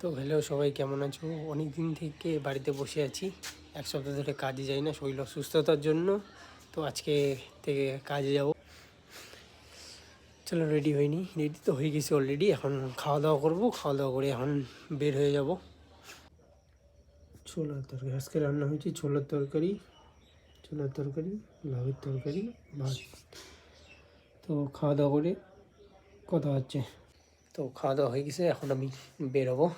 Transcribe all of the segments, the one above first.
তো হ্যালো সবাই, কেমন আছো? অনেক দিন থেকে বাড়িতে বসে আছি, এক সপ্তাহ ধরে কাজে যাই না শরীর অসুস্থতার জন্য। তো আজকে থেকে কাজে যাব। চলো, রেডি হয়নি, রেডি তো হয়ে গেছি অলরেডি। এখন খাওয়া দাওয়া করবো, খাওয়া দাওয়া করে এখন বের হয়ে যাব। ছোলার তরকারি আজকে রান্না হয়েছে, ছোলার তরকারি, লাউয়ের তরকারি, ভাত। তো খাওয়া দাওয়া করে কথা হচ্ছে। তো খাওয়া দাওয়া হয়ে গেছে, এখন আমি বের হবো।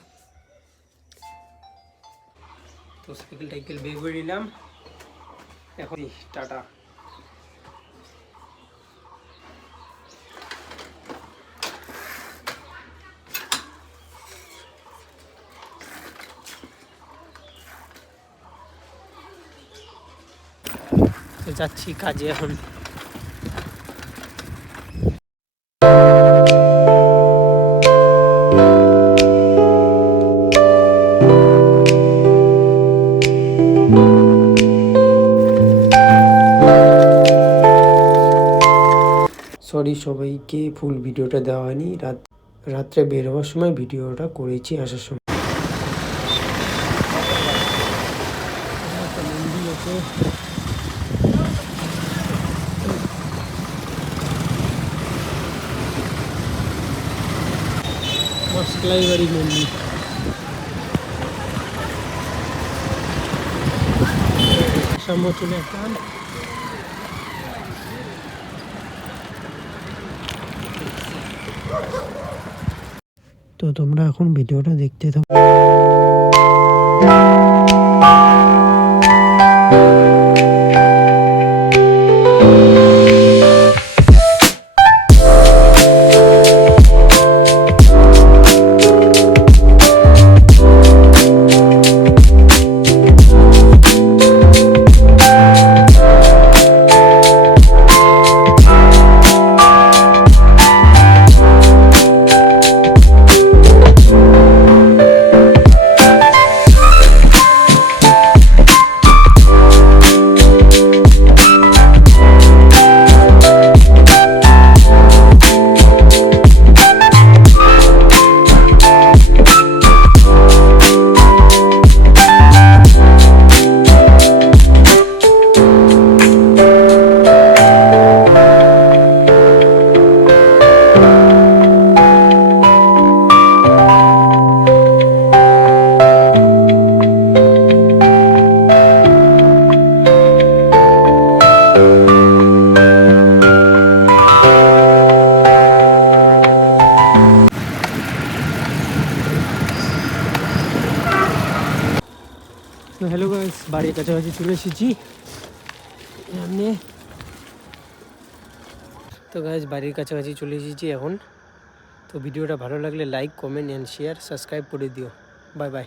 তো সাইকেল বের করে নিলাম, এখন টাটা। তো যাচ্ছি কাজে এখন। সরি সবাইকে, ফুল ভিডিওটা দেওয়া হয়নি, রাত্রে বের হওয়ার সময় ভিডিওটা করেছি আসার সময়। মশলাই বাড়ি মন্দির, সামনে চলে আসলাম। তো তোমরা এখন ভিডিওটা দেখতে থাকো। তো হ্যালো গাইস, বাড়ির কাছাকাছি চলে এসেছি এমনি। তো গাইস, বাড়ির কাছাকাছি চলে এসেছি এখন। তো ভিডিওটা ভালো লাগলে like, comment and share, subscribe করে দিও। Bye bye.